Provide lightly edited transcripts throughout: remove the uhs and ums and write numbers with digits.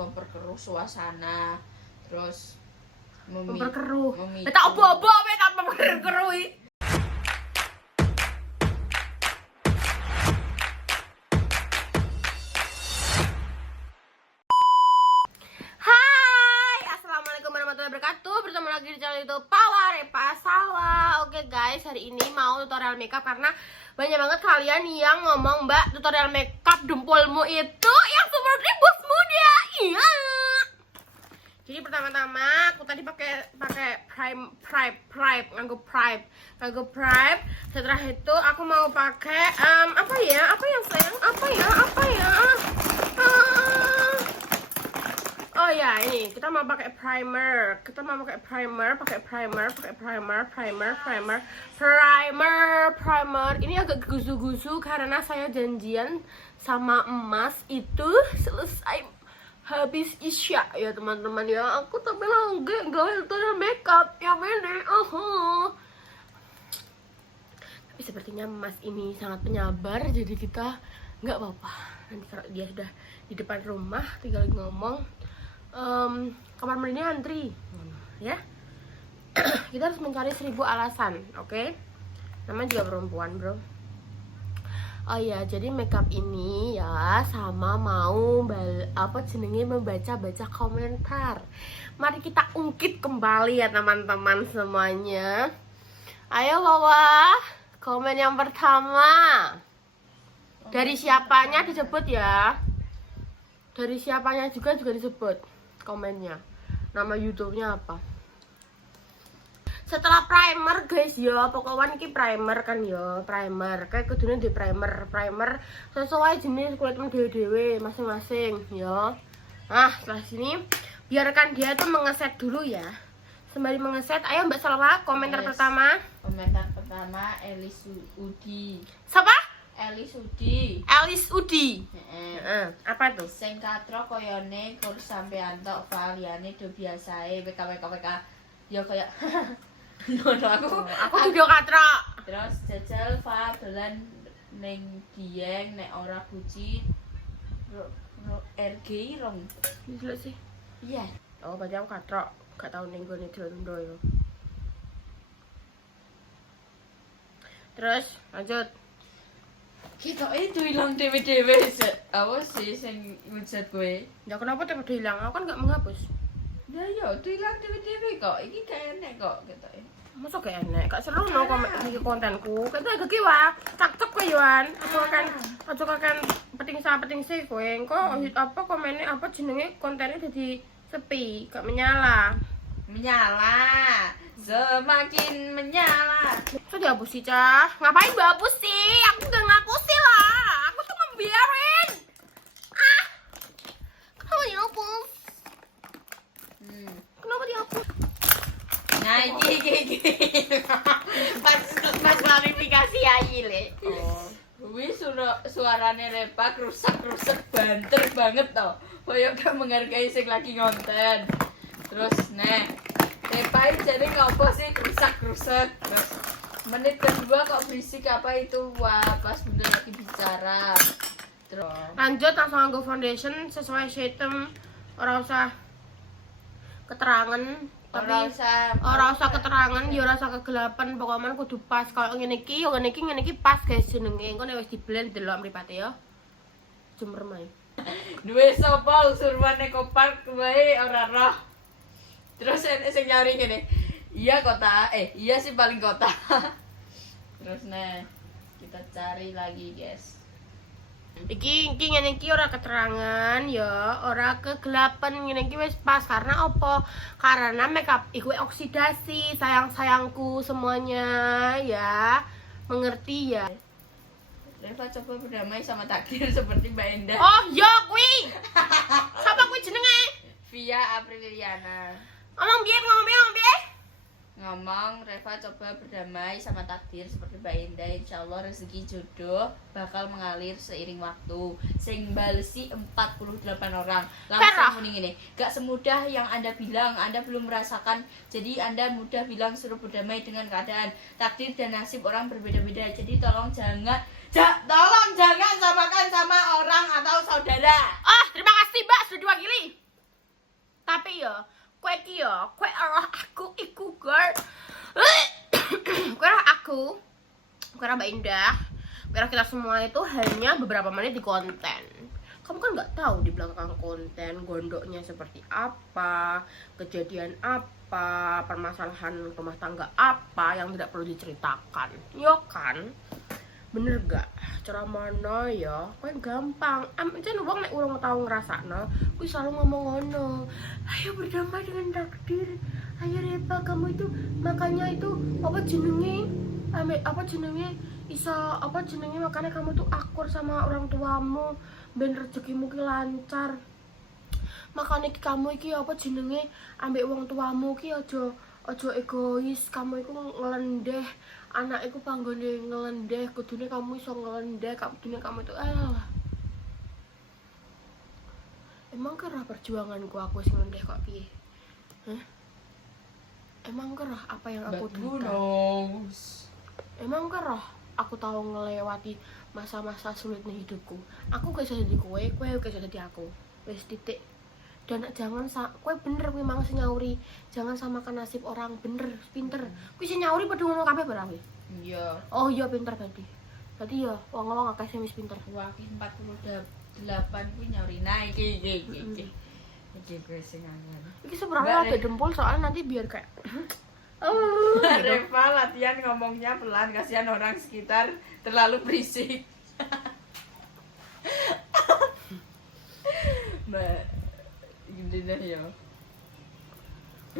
memperkeruh suasana, terus memperkeruh. Tak obo-obo apa tak memperkeruh. Hai, assalamualaikum warahmatullahi wabarakatuh. Bertemu lagi di channel YouTube Pawa Repa Sawa. Oke guys, hari ini mau tutorial makeup karena banyak banget kalian yang ngomong, Mbak, tutorial makeup dempulmu itu yang seperti bos muda. Iya. Jadi pertama-tama aku tadi pakai prime. Setelah itu aku mau pakai apa ya sayang? Oh ya, ini kita mau pakai primer. Ini agak gusu-gusu karena saya janjian sama emas itu selesai habis isya ya teman-teman ya. Aku tapi langgeng gawe tutorial makeup yang ini. Tapi sepertinya Mas ini sangat penyabar, jadi kita nggak apa-apa. Nanti kalau dia sudah di depan rumah tinggal ngomong, kamar mandinya antri ya. Kita harus mencari 1000 alasan, oke? Namanya juga perempuan, bro. Oh ya, jadi makeup ini ya sama mau membaca komentar. Mari kita ungkit kembali ya teman-teman semuanya. Ayo Wawa, komen yang pertama. Dari siapanya disebut ya. Dari siapanya juga disebut komennya. Nama YouTube-nya apa? Setelah primer guys ya, pokoknya ini primer kan ya, primer kayak kudune di primer sesuai jenis kulitmu dewe-dewe masing-masing ya. Nah setelah sini biarkan dia tuh mengeset dulu ya. Sembari mengeset, ayo Mbak Salwa komentar pertama. Komentar pertama Elis Udi. Siapa? Elis Udi. Apa tuh? Sing katro koyone kurus sampean tok valiane do biasae WK ya kayak ngono aku video katra. Terus jajal fa dolan ning Dieng nek ora buci RG rong. Gila sih. Iya. Oh, berarti aku katra, gak tau ning gone Dondo yo. Terus lanjut. Kita itu hilang dewe-dewe apa sih sing ngejat kowe? Ya kenapa tiba-tiba hilang? Aku kan gak menghapus. Ya yo, itu hilang dewe-dewe kok. Iki gak enek kok ketoke. Masa gak enek? Gak seru no kontenku. Kita gak kiwa. Cakep kowe Yohan. Aja kan peting sih kowe. Engko apa komennya apa jenenge kontennya jadi sepi, gak menyala. Semakin menyala. Kok dihapus sih, Cah? Ngapain Mbak hapus sih? Aku gak ngapusin lah. Aku tuh ngebiarin. Kenapa dihapus? Kenapa dihapus? Nah, iki. Pas klarifikasi aja le. Wis suarane Repa rusak banter banget toh. Koyo gak menghargai sing lagi ngonten. Terus Repa jadi ngopo sih rusak. Terus menit kedua kok berisik apa itu? Wah, pas bunda lagi bicara. Terus lanjut langsung nganggo foundation sesuai shade-em. Ora usah keterangan, tapi ora usah keterangan, ya ora usah kegelapan, pokoknya kudu pas. Kalau ngene iki pas guys jenenge. Engko nek wis di-blend delok mripate ya. Jumermai. duwe sapa usurane kopar wae ora roh. Terus sing nyari ngene. Iya kota, iya sih paling kota. Terus kita cari lagi, guys. Iki ngene iki ora keterangan ya, ora kegelapan, ngene iki wis pas karena opo? Karena makeup iku oksidasi, sayang-sayangku semuanya ya. Mengerti ya? Reva coba berdamai sama takdir seperti Mbak Endah. Oh, yo kuwi. Sapa kuwi jenenge? Via Apriliana. Ngomong piye? Ngomong Reva coba berdamai sama takdir seperti Mbak Endah. Insyaallah rezeki jodoh bakal mengalir seiring waktu. Sing balesi 48 orang. Langsung muni ngene. Gak semudah yang Anda bilang. Anda belum merasakan. Jadi Anda mudah bilang suruh berdamai dengan keadaan. Takdir dan nasib orang berbeda-beda. Jadi tolong jangan samakan sama orang atau saudara. Oh, terima kasih Mbak sudah diwakili. Tapi ya, kowe iki ya, kowe arah aku iku, girl. Kowe arah aku, kowe arah Mbak Indah, kowe arah kita semua itu hanya beberapa menit di konten. Kamu kan nggak tahu di belakang konten gondoknya seperti apa, kejadian apa, permasalahan rumah tangga apa yang tidak perlu diceritakan, ya kan? Bener gak? Cara mana ya? Kau gampang. Itu wong nek urung tau ngrasakno, kuwi selalu ngomong ngono. Ayo berdamai dengan takdir. Ayo Repa, kamu itu makanya itu apa jenenge? Apa jenenge? Makanya kamu tuh akur sama orang tuamu, ben rezekimu ki lancar. Makanya kamu iki apa jenenge ambek wong tuamu ki aja egois, kamu iku ngelendeh, anak iku panggone ngelendeh, kudune kamu iso ngelendeh, kudune kamu itu Emang kerah perjuanganku aku wis ngelendeh kok piye? Hah? Emang kerah apa yang aku derita? Emang kerah aku tahu ngelewati masa-masa sulit nih hidupku. Aku gak bisa jadi kowe gak bisa jadi aku. Wis titik. Dan jangan kowe bener kowe mang nyauri, jangan samakan nasib orang, bener, pinter. Kowe sing nyauri padha ngono kabeh berarti. Iya. Oh iya pinter berarti. Berarti ya wong-wong akeh sing wis pinter. Wah, 48 kuwi nyauri naik iki. Iki kowe sing angel. Iki sebenarnya ada dempul soalnya nanti biar kayak oh, Reva latihan ngomongnya pelan, kasihan orang sekitar terlalu berisik. Mbak, gini deh ya.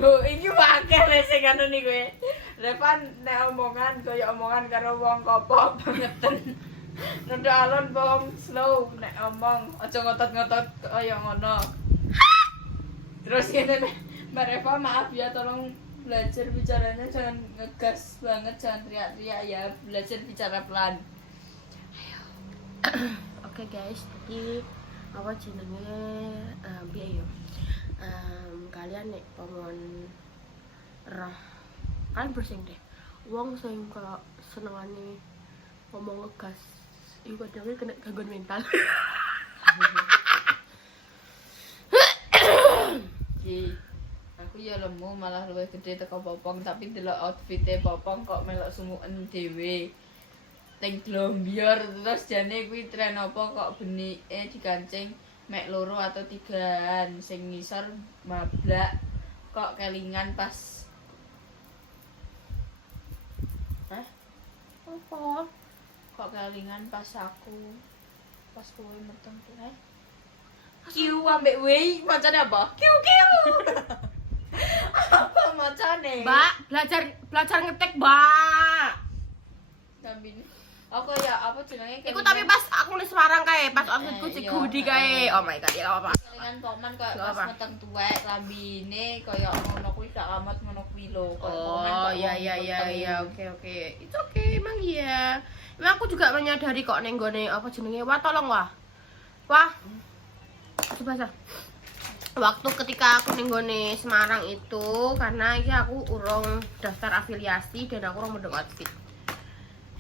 Oh, ini wakil sing anu nih gue. Reva nek omongan kaya omongan karo wong kopok bangetan. Nunda alon bong slow nek omong, aja ngotot-ngotot kaya ngono. Terus ngene Mbak Reva, maaf ya, tolong belajar bicaranya jangan ngegas banget, jangan teriak-teriak ya, belajar bicara pelan. Oke guys, jadi apa jenenge piye yo? Kalian nek pomon roh kalian bersing deh. Wong sing kalau senengane ngomong ngegas iku kadang kena gangguan mental. Aku ya lemu malah luwih gede teko Popong, tapi delok outfite Popong kok melok sumuken dhewe. Teng glombior terus jane kuwi tren apa kok benike dikancing mek loro atau 3-an, sing ngisor mablak kok kelingan pas. Hah? Apa? Kok kelingan pas kowe meteng kuwi. Kiu ambek wei macane apa? Kiu. Apa macane? Mbak, belajar ngetek, Mbak. Tambine. Aku ya apa jenenge? Iku tapi pas aku di Semarang kae, pas outfitku si iya, Gudi kae. Oh my god, ya apa? Kelingan Pokman kaya pas meteng tuwek lambine kaya ngono kuwi sak amat ngono kuwi lho. Oh iya, oke. It's okay, emang iya. Emang aku juga menyadari kok ning gone apa jenenge? Wah, tolong wah. Coba sah. Waktu ketika aku ning gone Semarang itu karena iki aku urung daftar afiliasi dan aku urung mendeng outfit.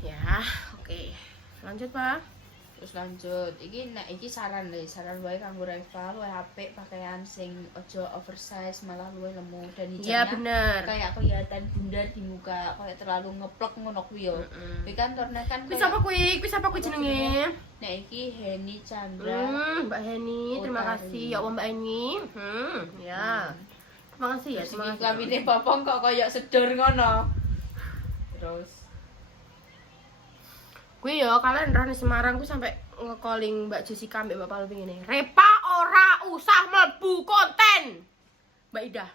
Ya, oke. Lanjut, Pak. Terus lanjut. Iki saran wae kanggo Reva, luwih apik pakaian sing aja oversize malah luwih lemu dan hijabnya. Iya, bener. Kayak kelihatan bunda di muka, kayak terlalu ngeplek ngono kuwi yo. Kuwi kan torne kan Kuwi sapa kuwi jenenge? Nek iki Heni Chandra. Mbak Heni, terima kasih. Ya Allah Mbak Heni. Ya. Terima kasih ya, terima kasih. Klamine Popong kok koyo sedur ngono. Terus gue yo kalian roh di Semarang gue sampai nge-calling Mbak Jessica mbak Bapak lebih ini. Repa ora usah mlebu konten. Mbak Ida.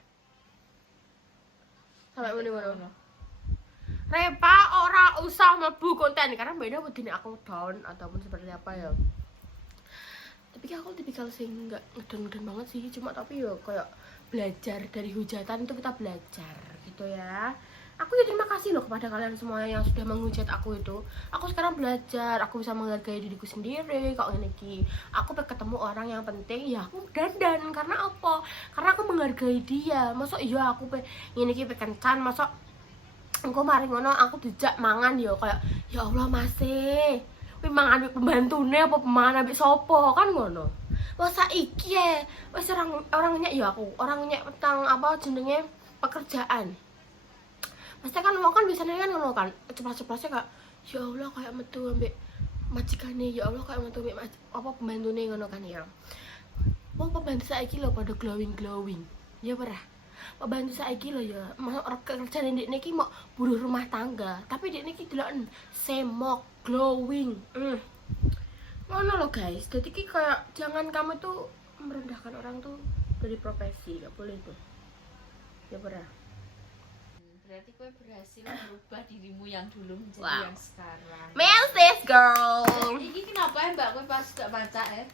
Sampai ngono. Repa ora usah mlebu konten karena Mbak Ida wedine aku down ataupun seperti apa ya. Tapi aku tipikal sing enggak ngedon-ngedon banget sih, cuma tapi yo kayak belajar dari hujatan itu kita belajar gitu ya. Aku ya terima kasih loh kepada kalian semua yang sudah menghujat aku itu. Aku sekarang belajar, aku bisa menghargai diriku sendiri. Kok ngene iki, aku ketemu orang yang penting ya aku dandan karena apa? Karena aku menghargai dia. Masuk iya aku ngene iki kencan, masuk engko mari ngono aku dijak mangan ya kayak ya Allah masih. Kuwi mangan ambek pembantune apa mangan ambek sapa kan ngono. Wah saiki ya, wis orangnya ya aku, orangnya tentang apa jenenge pekerjaan. Pasti kan wong kan biasanya kan ngono kan, ceplas-ceplasnya kak, ya Allah kayak metu ambek majikane, ya Allah kayak metu ambek apa pembantune ngono kan ya. Wong pembantu saiki lho pada glowing. Ya ora. Pembantu saiki lho ya, kerjane ndekne iki mau buruh rumah tangga, tapi ndekne iki deloken semok glowing. Ngono loh guys, jadi kayak jangan kamu tuh merendahkan orang tuh dari profesi, gak boleh tuh. Ya benar. Berarti kau berhasil merubah dirimu yang dulu menjadi Wow. yang sekarang. Meses girl. Ini kenapa ya mbak kau pas gak maca ya?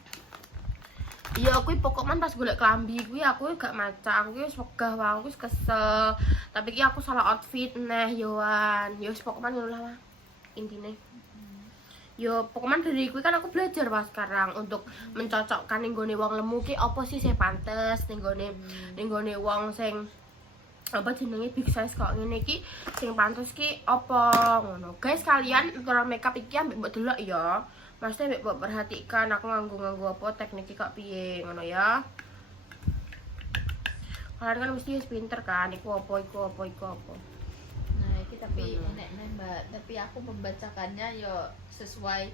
Iya aku pokoknya pas golek klambi kuwi aku gak maca, aku wis wegah wae, aku wis kesel. Tapi ki aku salah outfit neh yoan. Ya wis pokoknya ngono lah. Intine. Yo pokoknya dari kuwi kan aku belajar pas sekarang untuk mencocokkan ning gone wong lemu ki apa sih sing pantes ning gone wong sing apa jenenge big size kok ngene iki sing pantes ki apa ngono. Guys kalian natural makeup iki ambek mbok delok ya. Mesti ambek mbok perhatikan aku nganggo apa teknik iki kok piye ngono ya. Kalian kan mesti wis pinter kan iku apa. Nah ini tapi enek nih mbak, tapi aku membacakannya yo sesuai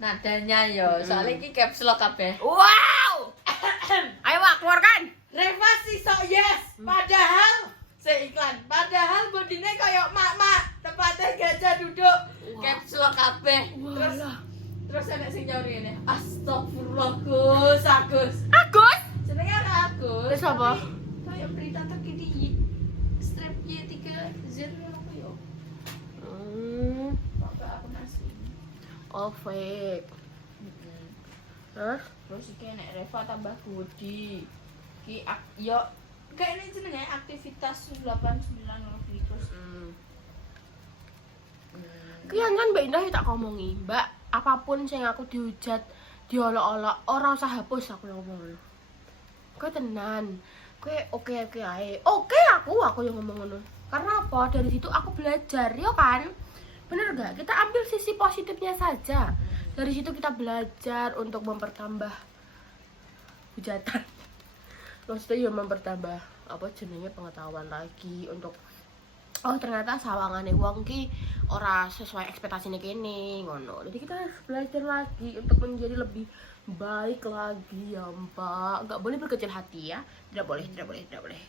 nadanya yo. Soalnya ini caps lock kabeh. Wow! Ayo Wak, keluarkan. Reva sih sok yes, padahal seiklan, padahal bodine kayak mak-mak, tempatnya gajah duduk, caps lock kabeh. Terus enek sing nyauri ngene. Astagfirullah Gus, Agus. Agus? Jenenge Agus. Terus apa? Kayak berita terkini strap Y3Z apa yo? Pakai aku nasi. Oh fake. Terus? Terus iki nek Reva tambah body. Ki yo kayak ini jenenge aktivitas 89 lebih terus. Kian kan Mbak Indah tak ngomongi, Mbak, apapun sing aku dihujat, diolok-olok, ora usah hapus aku ngomong. Kowe tenan. Kowe oke ae. Oke aku yang ngomong ngono. Karena apa? Dari situ aku belajar, ya kan? Bener gak? Kita ambil sisi positifnya saja. Dari situ kita belajar untuk mempertambah hujatan. Maksudnya ya mempertambah apa jenenge pengetahuan lagi untuk oh ternyata sawangane wong ki ora sesuai ekspektasine kene ngono. Jadi kita harus belajar lagi untuk menjadi lebih baik lagi ya Mbak. Enggak boleh berkecil hati ya. Tidak boleh.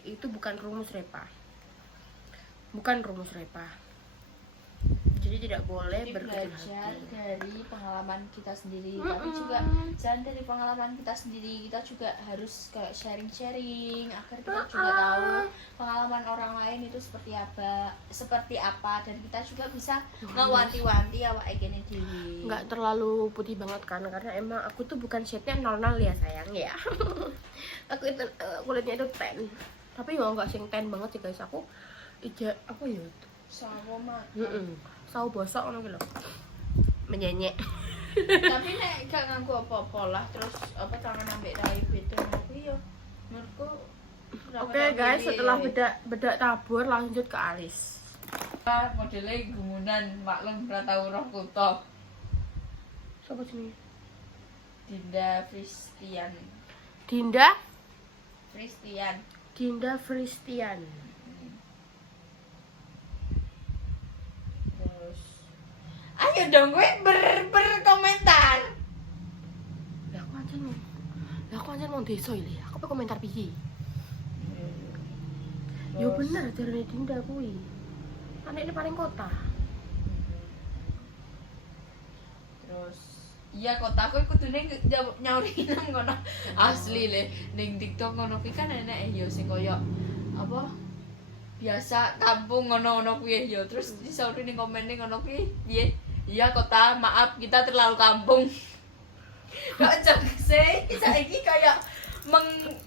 Itu bukan rumus Repa. Jadi tidak boleh Jadi berkecil belajar hati. dari pengalaman kita sendiri, tapi juga jangan dari pengalaman kita sendiri, kita juga harus kayak sharing agar kita juga tahu pengalaman orang lain itu seperti apa dan kita juga bisa ngewanti-wanti awak kene dhewe. Enggak terlalu putih banget kan karena emang aku tuh bukan shade-nya 00 ya sayang ya. Aku itu kulitnya itu tan. Tapi ya enggak sing tan banget sih guys. Aku apa ya? Sawo mah. Sawo bosok ngono ki lho. Menyenyek. Tapi nek gak nganggo apa-apa lah terus apa tangan ambek rai beda kuwi yo menurutku. Oke guys, setelah bedak tabur lanjut ke alis. Modelnya gumunan maklum ora tau roh kutub. Sopo jenenge? Dinda Fristian. Dinda Fristian. Terus ayo dong gue berkomentar. Lah aku aja mau desa iki. Aku pe komentar piye? Ya bener jarane Dinda kuwi. Anekne paling kota. Terus iya kotaku kudune nyauri nang ngono. Asli le ning TikTok ngono kuwi kan enek ya sing koyo apa biasa kampung ngono-ngono kuwi ya. Terus disauri ning komen ning ngono kuwi piye? Iya kota, maaf kita terlalu kampung. Kok jokse saiki kayak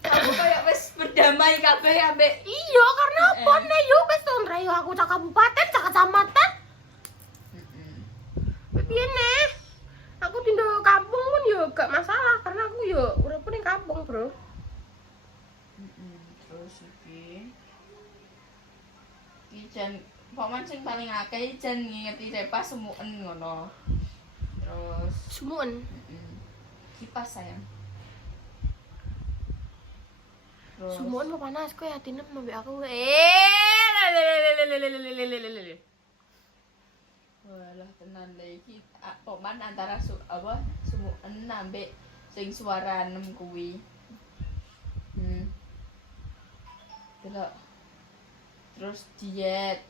aku kayak wis berdamai kabeh ambek Iya, karena apa nih yo wis tonre yo aku cak kabupaten, cak kecamatan. Piye nih? Aku tinggal kampung pun yo gak masalah karena aku yo urip ning kampung, Bro. Terus iki jan paman sing paling akeh jan ngingeti Repa semuen ngono. Terus Semuen. kipas sayang. Terus Sumuan mau panas kowe atine mbek aku. walah tenan lho iki poman antara sumuken ambek sing suara 6 kuwi. Delok. Terus diet.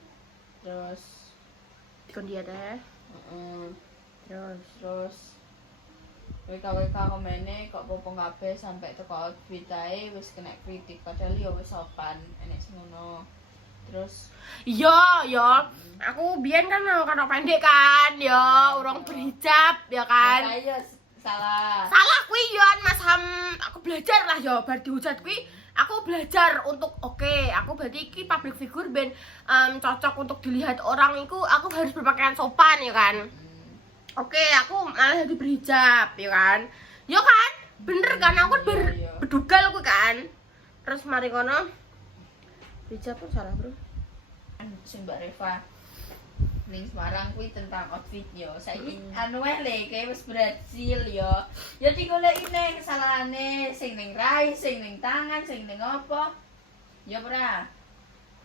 Terus Dikon dia deh. Terus WKWK komene kok popo kabeh sampai teko outfit ae wis kena kritik padahal ya wis sopan enek sing ngono. Terus Iya. Aku biyen kan karo pendek kan, ya urung berhijab ya kan. ya salah. Salah kuwi yo Mas Ham, aku belajar lah yo bar dihujat kuwi. Aku belajar untuk aku berarti iki public figure ben cocok untuk dilihat orang iku aku harus berpakaian sopan ya kan. Oke, aku malah jadi berhijab ya kan. Yo kan? Bener kan aku Iya. berdugal aku kan. Terus mari kono berhijab tuh salah, Bro. Sing Mbak Reva ning Semarang kuwi tentang outfit yo. Saiki anu wae le kayak wis berhasil yo. Ya digoleki ning kesalahane sing ning rai, sing ning tangan, sing ning apa. Ya ora.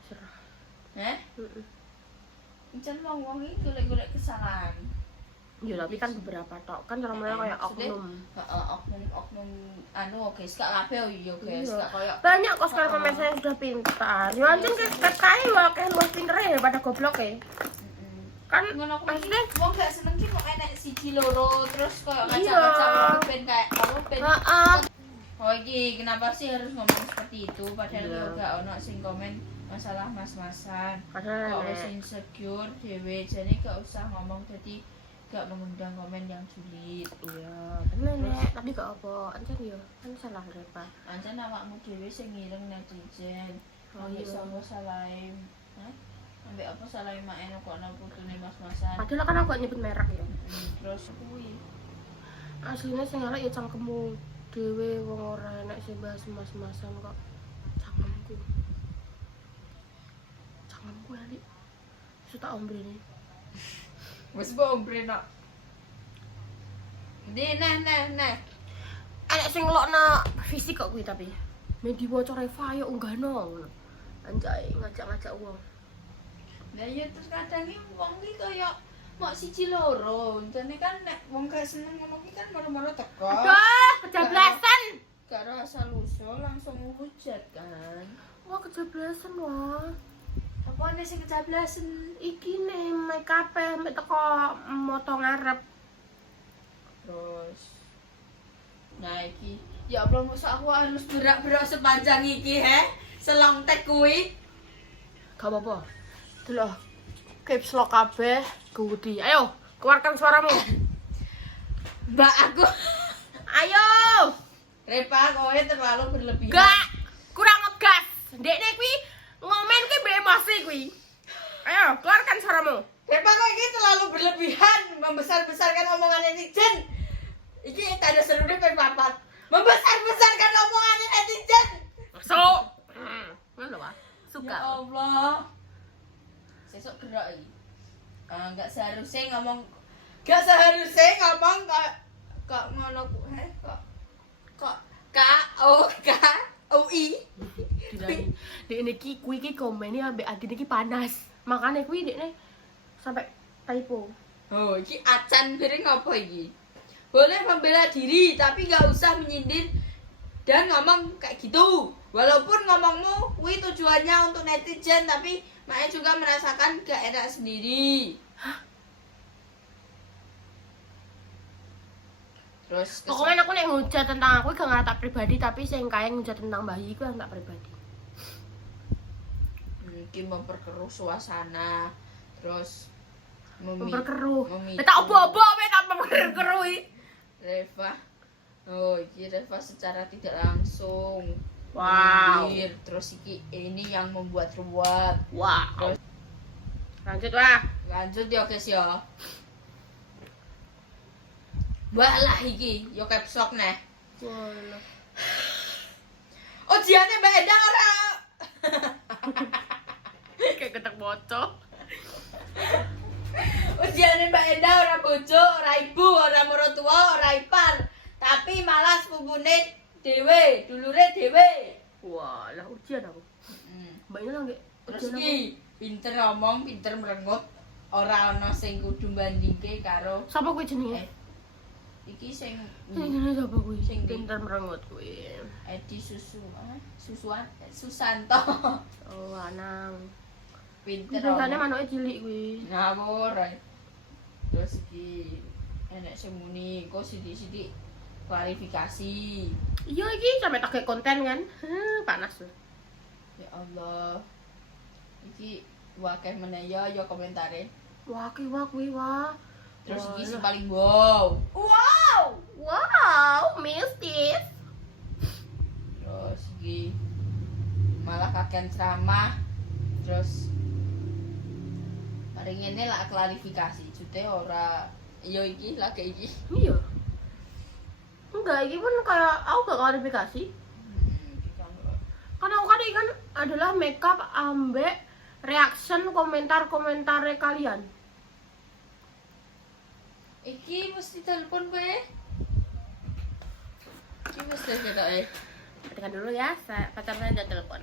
Serah. Heeh. Encen wong-wong iki golek-golek kesalahan. Ya tapi kan beberapa tok kan namanya kayak Maksudnya, oknum. oknum anu oke gak kabeh yo guys, Iya. gak koyo Banyak kok sekarang pemirsa yang sudah pintar. Ya anjing kayak yo akeh luwih pintere daripada goblok ya. Kan ngono kuwi maksudnya wong gak seneng ki kok enek siji loro terus koyo Iya. macam-macam ben kayak apa ben heeh. oh iki kenapa sih harus ngomong seperti itu padahal Iya. yo gak ono sing komen masalah mas-masan Padahal kok wis insecure dhewe jadi gak usah ngomong jadi gak mengundang komen yang sulit. iya, bener nek, tapi gak apa, ancen yo, kan salah Reva. Ancen awakmu dhewe sing ngireng netizen. Oh, Ambek iya. sapa salahe? Ambek apa salahe mak eno kok nang putune mas-masan. Padahal kan aku gak nyebut merek ya. Terus kuwi Aslinya sing elek ya cangkemmu dhewe wong ora enak sing bahas mas-masan kok. Cangkemku. Cangkemku elek. Wis tak ombrene. wis mbok ombre nok. Ndi nah. Enek sing ngelokno fisik kok kuwi tapi. Men diwaca Reva yo unggahno ngono. Anjay ngajak-ngajak wong. Lah ya terus kadang iki wong iki kaya mok siji loro. Jane kan nek wong gak seneng ngono ki kan moro-moro teko. Aduh, kejablasan. Gak asal usul langsung hujat kan. Wah, kejablasan wah. Apa nek sing kecablasen? Iki nih make up mek teko moto ngarep. Terus nah iki ya Allah masa aku harus berak-berak sepanjang iki selongtek kuwi. Gak apa-apa. Delok. Caps lock kabeh gudi. Ayo, keluarkan suaramu. Mbak aku Ayo. Repa kowe terlalu berlebihan. Gak, kurang ngegas. Ndekne kuwi ngomen kuwi mbek emosi kuwi. Ayo, keluarkan suaramu. Repa kok iki terlalu berlebihan membesar-besarkan omongan netizen. Iki tanda serunya pengen papat. Membesar-besarkan omongan netizen. Masuk. Ngono Pak. Suka. Ya Allah. Sesuk gerak iki. Enggak seharusnya ngomong kok ngono kok KOI. Dek niki kuwi iki komene ambek adine iki panas. Makane kuwi dekne sampai typo. Oh, iki acan piring apa iki? Boleh membela diri tapi nggak usah menyindir dan ngomong kayak gitu. Walaupun ngomongmu kuwi tujuannya untuk netizen tapi Mae juga merasakan gak enak sendiri. Terus Pokoknya aku nek ngujat tentang aku gak ngata pribadi tapi sing kaya ngujat tentang bayi iku tak pribadi. mungkin memperkeruh suasana. Terus Memperkeruh. memicu- Tak obo-obo we tak memperkeruh iki. Reva. Oh, iki Reva secara tidak langsung. Wow. menyindir. Terus ini yang membuat ruwet. Wow. Terus Lanjut wah. lanjut ya guys ya. Balah iki, yo capsok neh. Walah. Ujiane Mbak Endang ora. Kayak ketek bocok. Ujiane Mbak Endang ora bojo, ora ibu, ora mertua, ora ipar, tapi malah sepupune dhewe, dulure dhewe. Wah. ujian aku. Mbak ini lagi Terus ujian apa? ki pinter ngomong, pinter merengut, ora ana sing kudu bandingke karo Siapa kuwi jenenge? iki sing Jenenge sapa kuwi? Sing di- Pinter merengut kuwi. Edi Susanto. Oh, lanang. Pinter. Biasane ngomong. manuke cilik kuwi. Ngawur. Ae. Terus iki enek sing muni kok sithik-sithik klarifikasi. Iya iki sampe tak gawe konten kan. Panas loh. Ya Allah. Iki wakeh meneh ya komentare. Wah, kuwi wah. Terus iki Wah, sing lah. paling wow. Wow, mistis. Terus iki malah kakean ceramah. Terus mari ngene lah klarifikasi. Jute ora ya iki lah kayak iki. Iya. Enggak, ini pun kayak aku gak klarifikasi. Karena aku kan ini kan adalah makeup ambek reaction komentar-komentar kalian. Iki mesti telepon kowe. Iki mesti ketok Tekan dulu ya, pacar saya udah telepon.